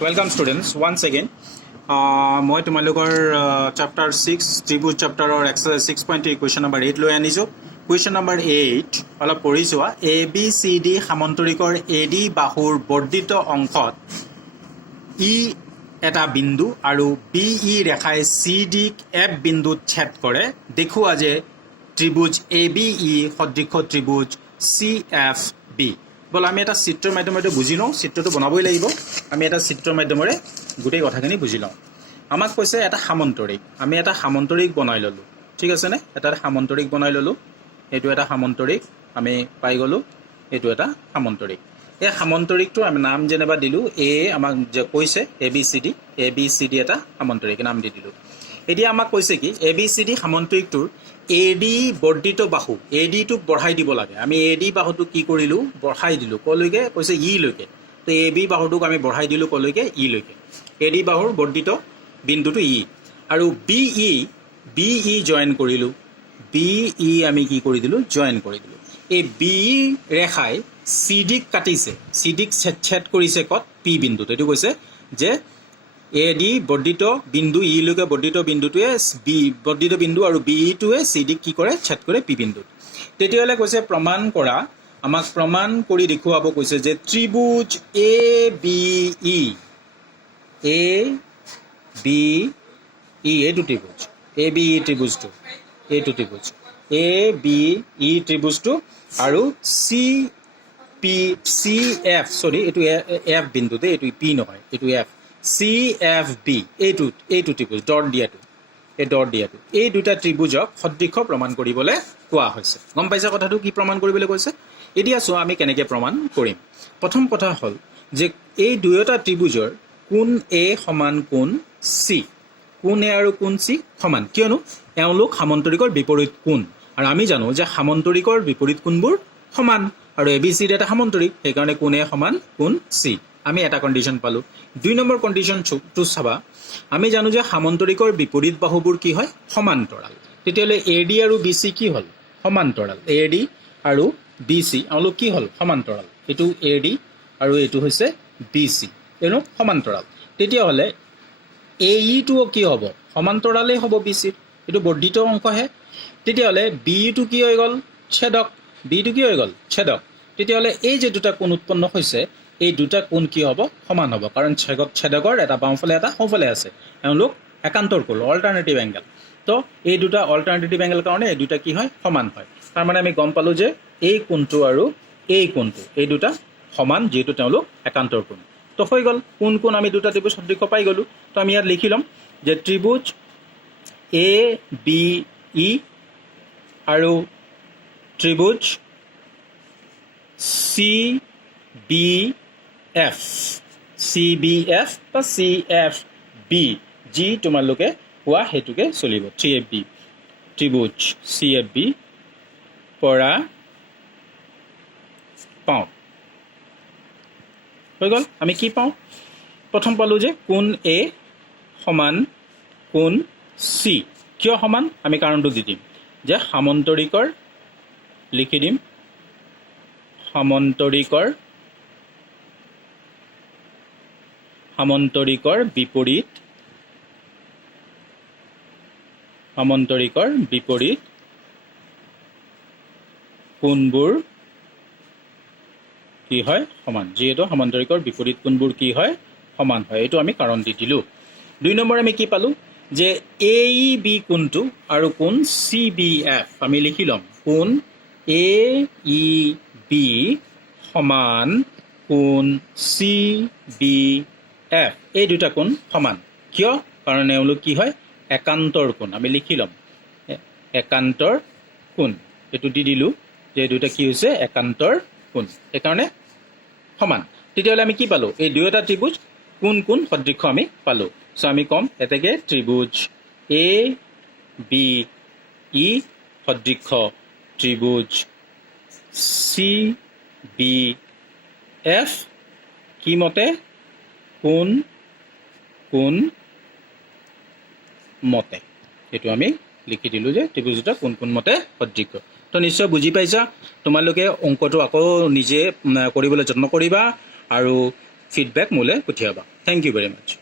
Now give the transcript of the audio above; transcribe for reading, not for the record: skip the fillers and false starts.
Welcome students, once again. মই তোমালোকৰ chapter 6 ত্ৰিভুজ chapterৰ exercise 6.3 question number 8 লৈ আনিছো. Question number 8 অলপ পঢ়ি চোৱা. ABCD সামন্তৰিকৰ AD বাহুৰ বৰ্ধিত অংশত E এটা বিন্দু আৰু BE ৰেখাই CD ক F বিন্দুত ছেদ কৰে. দেখুৱা যে ত্ৰিভুজ ABE সদৃশ ত্ৰিভুজ CFB. বল আমি এটা চিত্ৰৰ মাধ্যমেৰে বুজি লওঁ. চিত্ৰটো বনাবই লাগিব. আমি এটা চিত্ৰৰ মাধ্যমেৰে গোটেই কথাখিনি বুজি লওঁ. আমাক কৈছে এটা সামন্তৰিক. আমি এটা সামন্তৰিক বনাই ললো. ঠিক আছে নে? এটা সামন্তৰিক বনাই ললো. এইটো এটা সামন্তৰিক আমি পাই গলো. এইটো এটা সামন্তৰিক. এই সামন্তৰিকটো আমি নাম যেনেবা দিলো এ আমাক যে কৈছে ABCD এটা সামন্তৰিক নাম দি দিলো. এতিয়া আমাক কৈছে কি ABCD সামন্তৰিকটোৰ AD বৰ্ধিত বাহু AD টোক বঢ়াই দিব লাগে. আমি AD বাহুটো কি কৰিলো বঢ়াই দিলো কলৈকে কৈছে E লৈকে. তো AB বাহুটোক আমি বঢ়াই দিলো কলৈকে E লৈকে. AD বাহুৰ বৰ্ধিত বিন্দুটো E আৰু BE জয়েন কৰিলো. BE আমি কি কৰি দিলো জয়েন কৰি দিলো. এই BE ৰেখাই CD ক কাটিছে. CD ক ছেদ কৰিছে কত P বিন্দুত. এটো কৈছে যে AD বৰ্ধিত বিন্দু E লৈকে বৰ্ধিত বিন্দুটোৱে বৰ্ধিত বিন্দু আৰু BE টোৱে CD কি কৰে ছেদ কৰে P বিন্দুত. তেতিয়ালে কৈছে প্ৰমাণ কৰা. আমাক প্ৰমাণ কৰি দেখুৱাব কৈছে যে ত্ৰিভুজ ABE এইটো ত্ৰিভুজ ABE ত্ৰিভুজটো এইটো ত্ৰিভুজ ABE ত্ৰিভুজটো আৰু CF সৰি এইটো F বিন্দুতে এইটো P নহয় এইটো F CFB এইটো ত্ৰিভুজ ডট দিয়াটো এই দুটা ত্ৰিভুজক সদৃশ প্ৰমাণ কৰিবলৈ কোৱা হৈছে. গম পাইছা কথাটো কি প্ৰমাণ কৰিবলৈ কৈছে? এতিয়া চোৱা আমি কেনেকৈ প্ৰমাণ কৰিম. প্ৰথম কথা হ'ল যে এই দুয়োটা ত্ৰিভুজৰ কোণ A সমান কোণ C. কোণ A আৰু কোণ C সমান কিয়নো এওঁলোক সামন্তৰিকৰ বিপৰীত কোণ আৰু আমি জানো যে সামন্তৰিকৰ বিপৰীত কোণবোৰ সমান আৰু ABCD এটা সামন্তৰিক সেইকাৰণে কোণ A সমান কোণ C. আমি এটা কণ্ডিশ্যন পালোঁ. 2 নম্বৰ কণ্ডিশ্যনটো চাবা. আমি জানো যে সামন্তৰিকৰ বিপৰীত বাহুবোৰ কি হয় সমান্তৰাল. তেতিয়াহ'লে AD আৰু BC কি হ'ল সমান্তৰাল. AD আৰু BC এওঁলোক কি হ'ল সমান্তৰাল. এইটো AD আৰু এইটো হৈছে BC এওঁলোক সমান্তৰাল. তেতিয়াহ'লে AE টোও কি হ'ব সমান্তৰালেই হ'ব BC. এইটো বৰ্ধিত অংশহে. তেতিয়াহ'লে BE টো কি হৈ গ'ল ছেদক. BE টো কি হৈ গ'ল ছেদক. তেতিয়াহ'লে এই যে দুটা কোণ উৎপন্ন হৈছে এই দুটা কোণ কি হ'ব সমান হ'ব কাৰণ ছেদকৰ এটা বাওঁফালে এটা সোঁফালে আছে. এওঁলোক একান্তৰ কোণ অল্টাৰনেটিভ এংগেল. তো এই দুটা অল্টাৰনেটিভ এংগেল কাৰণে এই দুটা কি হয় সমান হয়. তাৰমানে আমি গম পালোঁ যে এই কোণটো আৰু এই কোণটো এই দুটা সমান যিহেতু তেওঁলোক একান্তৰ কোণ. তো হৈ গ'ল কোন আমি দুটা ত্ৰিভুজ সদৃশ পাই গ'লোঁ. তো আমি ইয়াত লিখি ল'ম যে ত্ৰিভুজ ABE আৰু ত্ৰিভুজ CBF বা CFB যি তোমালোকে কোৱা সেইটোকে চলিব. CFB ত্ৰিভুজ CFB পৰা পাওঁ. হৈ গ'ল. আমি কি পাওঁ প্ৰথম পালোঁ যে কোণ A সমান কোণ C. কিয় সমান আমি কাৰণটো দি দিম যে সামন্তৰিকৰ লিখি দিম সামন্তৰিকৰ বিপৰীত কোণবোৰ কি হয় সমান. যিহেতু সামন্তৰিকৰ বিপৰীত কোণবোৰ কি হয় সমান হয়. এইটো আমি কাৰণ দি দিলোঁ. 2 নম্বৰ আমি কি পালোঁ যে AEB কোণটো আৰু কোণ CBF আমি লিখি ল'ম কোণ AEB সমান কোণ CBF. এই দুটা কোণ সমান কিয় কাৰণ এওঁলোক কি হয় একান্তৰ কোণ. আমি লিখি ল'ম একান্তৰ কোণ. এইটো দি দিলোঁ যে এই দুটা কি হৈছে একান্তৰ কোণ সেইকাৰণে সমান. তেতিয়াহ'লে আমি কি পালোঁ এই দুয়োটা ত্ৰিভুজ কোন সদৃশ আমি পালোঁ. চ' আমি ক'ম এতেকে ত্ৰিভুজ ABE সদৃশ ত্ৰিভুজ CBF কি মতে কোন মতে. এইটো আমি লিখি দিলোঁ যে ত্ৰিভুজ দুটা কোন মতে সদৃশ. তো নিশ্চয় বুজি পাইছা. তোমালোকে অংকটো আকৌ নিজে কৰিবলৈ যত্ন কৰিবা আৰু ফিডবেক মোলৈ পঠিয়াবা। Thank you very much.